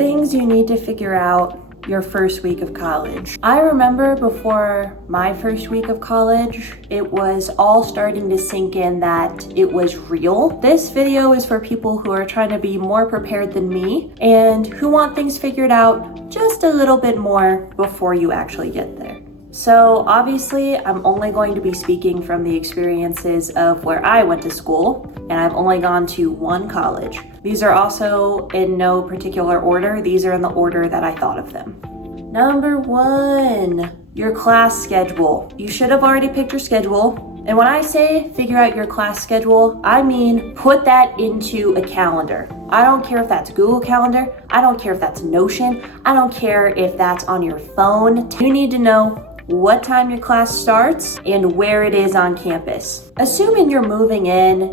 Things you need to figure out your first week of college. I remember before my first week of college, it was all starting to sink in that it was real. This video is for people who are trying to be more prepared than me and who want things figured out just a little bit more before you actually get there. So obviously, I'm only going to be speaking from the experiences of where I went to school, and I've only gone to one college. These are also in no particular order. These are in the order that I thought of them. Number 1, your class schedule. You should have already picked your schedule. And when I say figure out your class schedule, I mean put that into a calendar. I don't care if that's Google Calendar. I don't care if that's Notion. I don't care if that's on your phone. You need to know what time your class starts and where it is on campus. Assuming you're moving in,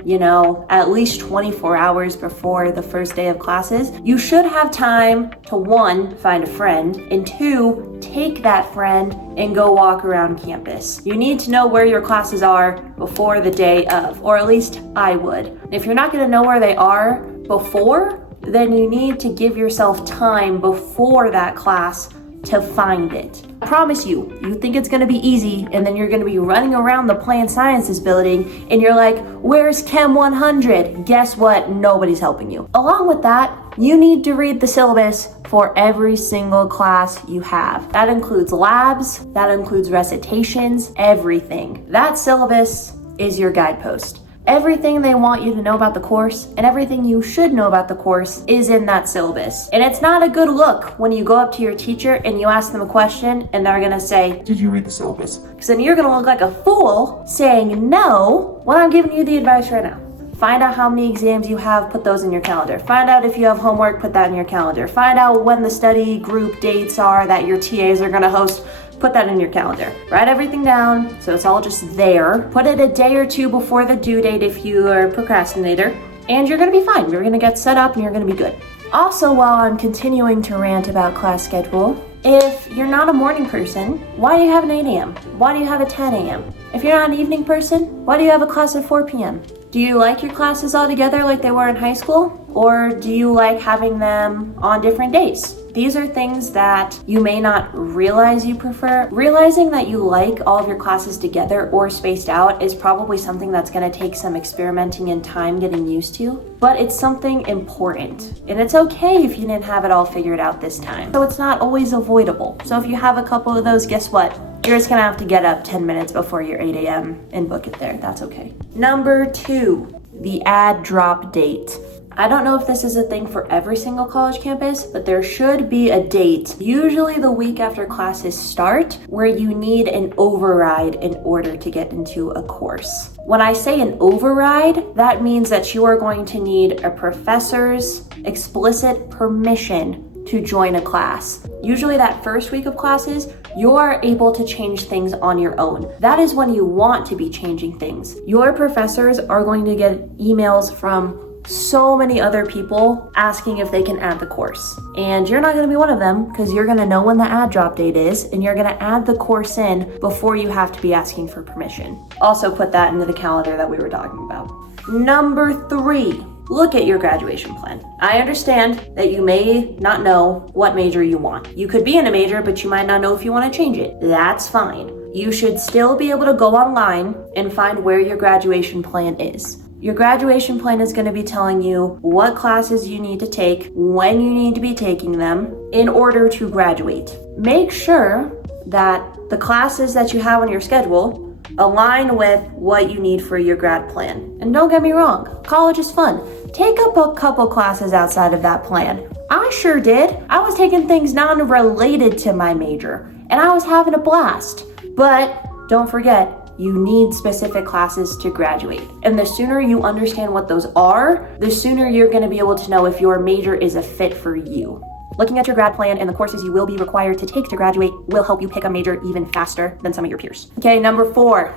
at least 24 hours before the first day of classes, you should have time to 1, find a friend, and 2, take that friend and go walk around campus. You need to know where your classes are before the day of, or at least I would. If you're not gonna know where they are before, then you need to give yourself time before that class to find it. I promise you think it's gonna be easy, and then you're gonna be running around the Plant Sciences building and you're like, where's Chem 100? Guess what? Nobody's helping you. Along with that, you need to read the syllabus for every single class you have. That includes labs, that includes recitations, everything. That syllabus is your guidepost. Everything they want you to know about the course and everything you should know about the course is in that syllabus. And it's not a good look when you go up to your teacher and you ask them a question and they're gonna say, did you read the syllabus? Because then you're gonna look like a fool saying no when I'm giving you the advice right now. Find out how many exams you have, put those in your calendar. Find out if you have homework, put that in your calendar. Find out when the study group dates are that your TAs are gonna host. Put that in your calendar. Write everything down so it's all just there. Put it a day or 2 before the due date if you are a procrastinator, and you're gonna be fine. You're gonna get set up and you're gonna be good. Also, while I'm continuing to rant about class schedule, if you're not a morning person, why do you have an 8 a.m.? Why do you have a 10 a.m.? If you're not an evening person, why do you have a class at 4 p.m.? Do you like your classes all together like they were in high school? Or do you like having them on different days? These are things that you may not realize you prefer. Realizing that you like all of your classes together or spaced out is probably something that's gonna take some experimenting and time getting used to, but it's something important. And it's okay if you didn't have it all figured out this time. So it's not always avoidable. So if you have a couple of those, guess what? You're just gonna have to get up 10 minutes before your 8 a.m. and book it there. That's okay. Number 2, the add drop date. I don't know if this is a thing for every single college campus, but there should be a date, usually the week after classes start, where you need an override in order to get into a course. When I say an override, that means that you are going to need a professor's explicit permission to join a class. Usually that first week of classes, you are able to change things on your own. That is when you want to be changing things. Your professors are going to get emails from so many other people asking if they can add the course. And you're not gonna be one of them because you're gonna know when the add drop date is and you're gonna add the course in before you have to be asking for permission. Also put that into the calendar that we were talking about. Number 3, look at your graduation plan. I understand that you may not know what major you want. You could be in a major, but you might not know if you want to change it. That's fine. You should still be able to go online and find where your graduation plan is. Your graduation plan is going to be telling you what classes you need to take, when you need to be taking them in order to graduate. Make sure that the classes that you have on your schedule align with what you need for your grad plan. And don't get me wrong, college is fun. Take up a couple classes outside of that plan. I sure did. I was taking things non-related to my major, and I was having a blast. But don't forget, you need specific classes to graduate. And the sooner you understand what those are, the sooner you're gonna be able to know if your major is a fit for you. Looking at your grad plan and the courses you will be required to take to graduate will help you pick a major even faster than some of your peers. Okay, number 4,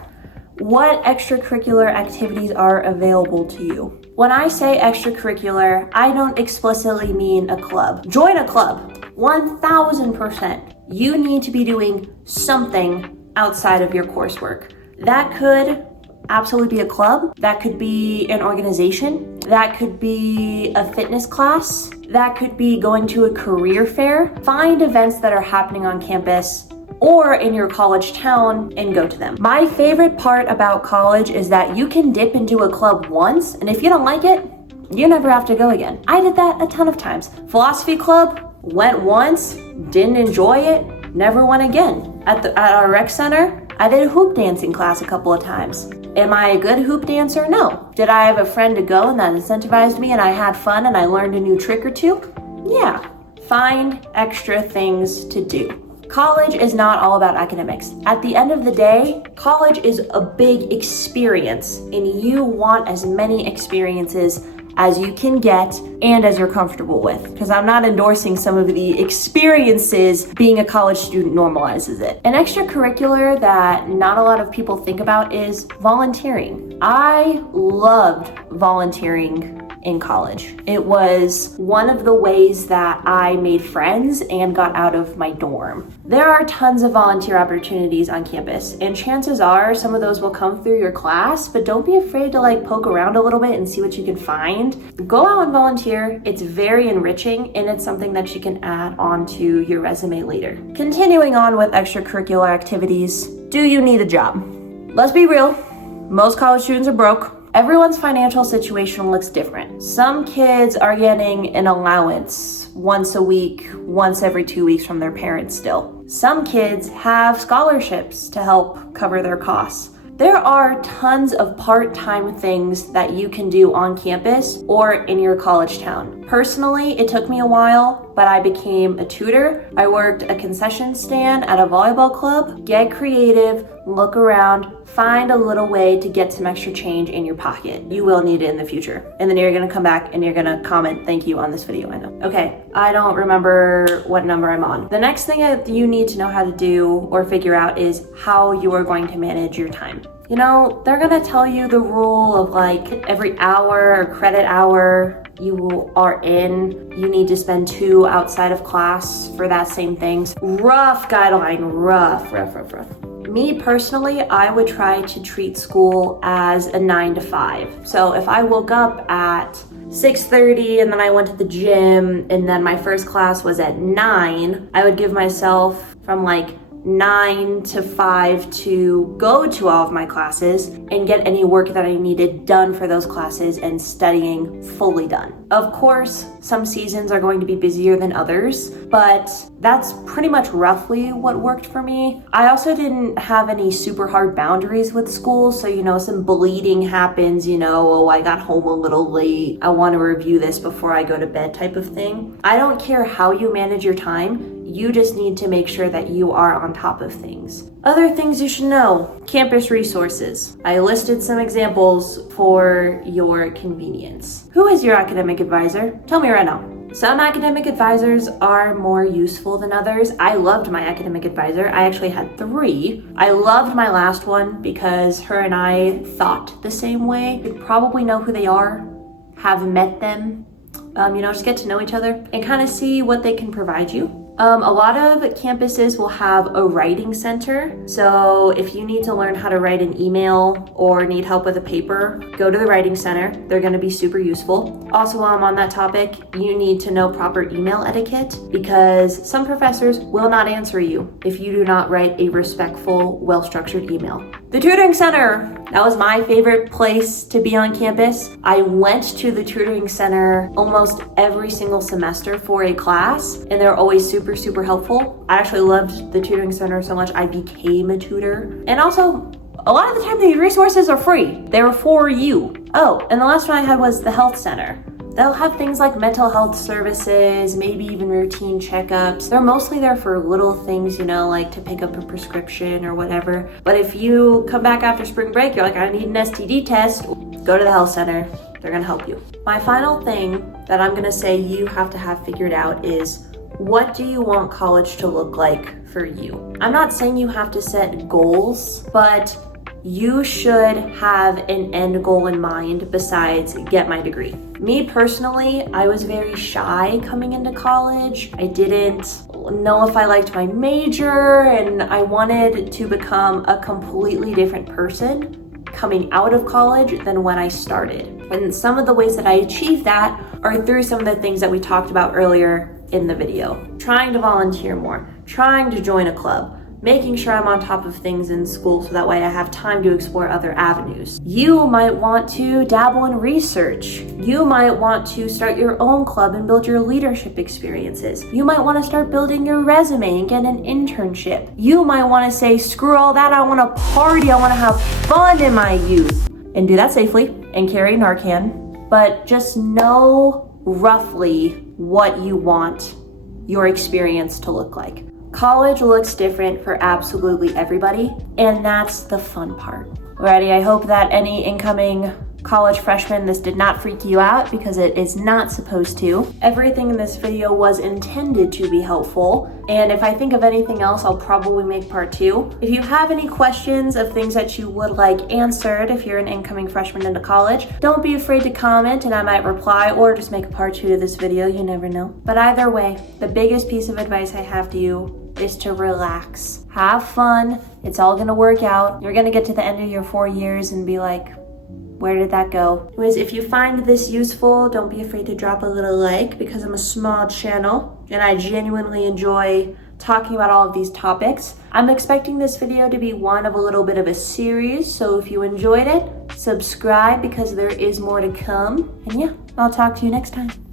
what extracurricular activities are available to you? When I say extracurricular, I don't explicitly mean a club. Join a club, 1000%. You need to be doing something outside of your coursework. That could absolutely be a club. That could be an organization. That could be a fitness class. That could be going to a career fair. Find events that are happening on campus or in your college town and go to them. My favorite part about college is that you can dip into a club once, and if you don't like it, you never have to go again. I did that a ton of times. Philosophy club, went once, didn't enjoy it, never went again. At our rec center, I did a hoop dancing class a couple of times. Am I a good hoop dancer? No. Did I have a friend to go and that incentivized me and I had fun and I learned a new trick or two? Yeah. Find extra things to do. College is not all about academics. At the end of the day, college is a big experience and you want as many experiences as you can get and as you're comfortable with. Because I'm not endorsing some of the experiences being a college student normalizes it. An extracurricular that not a lot of people think about is volunteering. I loved volunteering in college. It was one of the ways that I made friends and got out of my dorm. There are tons of volunteer opportunities on campus, and chances are some of those will come through your class, but don't be afraid to poke around a little bit and see what you can find. Go out and volunteer. It's very enriching, and it's something that you can add onto your resume later. Continuing on with extracurricular activities, do you need a job? Let's be real, most college students are broke. Everyone's financial situation looks different. Some kids are getting an allowance once a week, once every 2 weeks from their parents still. Some kids have scholarships to help cover their costs. There are tons of part-time things that you can do on campus or in your college town. Personally, it took me a while, but I became a tutor. I worked a concession stand at a volleyball club. Get creative, look around, find a little way to get some extra change in your pocket. You will need it in the future. And then you're gonna come back and you're gonna comment, thank you on this video, I know. Okay, I don't remember what number I'm on. The next thing that you need to know how to do or figure out is how you are going to manage your time. You know, they're gonna tell you the rule of every hour or credit hour you are in, you need to spend 2 outside of class for that same thing. Rough guideline, rough. Me personally, I would try to treat school as a 9 to 5. So if I woke up at 6:30 and then I went to the gym and then my first class was at 9, I would give myself from 9 to 5 to go to all of my classes and get any work that I needed done for those classes and studying fully done. Of course, some seasons are going to be busier than others, but that's pretty much roughly what worked for me. I also didn't have any super hard boundaries with school, so some bleeding happens, oh, I got home a little late, I want to review this before I go to bed type of thing. I don't care how you manage your time. You just need to make sure that you are on top of things. Other things you should know, campus resources. I listed some examples for your convenience. Who is your academic advisor? Tell me right now. Some academic advisors are more useful than others. I loved my academic advisor. I actually had 3. I loved my last one because her and I thought the same way. You probably know who they are, have met them, just get to know each other and kind of see what they can provide you. A lot of campuses will have a writing center. So if you need to learn how to write an email or need help with a paper, go to the writing center. They're going to be super useful. Also, while I'm on that topic, you need to know proper email etiquette because some professors will not answer you if you do not write a respectful, well-structured email. The tutoring center. That was my favorite place to be on campus. I went to the tutoring center almost every single semester for a class, and they're always super helpful. I actually loved the tutoring center so much I became a tutor. And also, a lot of the time these resources are free. They're for you. Oh, and the last one I had was the health center. They'll have things like mental health services, maybe even routine checkups. They're mostly there for little things, like to pick up a prescription or whatever. But if you come back after spring break, you're like, I need an STD test, go to the health center. They're gonna help you. My final thing that I'm gonna say you have to have figured out is, what do you want college to look like for you? I'm not saying you have to set goals, but you should have an end goal in mind besides get my degree. Me personally, I was very shy coming into college. I didn't know if I liked my major and I wanted to become a completely different person coming out of college than when I started. And some of the ways that I achieved that are through some of the things that we talked about earlier in the video. Trying to volunteer more, trying to join a club, making sure I'm on top of things in school so that way I have time to explore other avenues. You might want to dabble in research. You might want to start your own club and build your leadership experiences. You might want to start building your resume and get an internship. You might want to say, screw all that, I want to party, I want to have fun in my youth. And do that safely and carry Narcan. But just know roughly what you want your experience to look like. College looks different for absolutely everybody, and that's the fun part. Alrighty, I hope that any incoming college freshmen, this did not freak you out because it is not supposed to. Everything in this video was intended to be helpful, and if I think of anything else, I'll probably make part 2. If you have any questions of things that you would like answered if you're an incoming freshman into college, don't be afraid to comment and I might reply or just make a part 2 to this video, you never know. But either way, the biggest piece of advice I have to you is to relax. Have fun. It's all gonna work out. You're gonna get to the end of your 4 years and be like, where did that go? Anyways, if you find this useful, don't be afraid to drop a little like because I'm a small channel and I genuinely enjoy talking about all of these topics. I'm expecting this video to be one of a little bit of a series, so if you enjoyed it, subscribe because there is more to come. And yeah, I'll talk to you next time.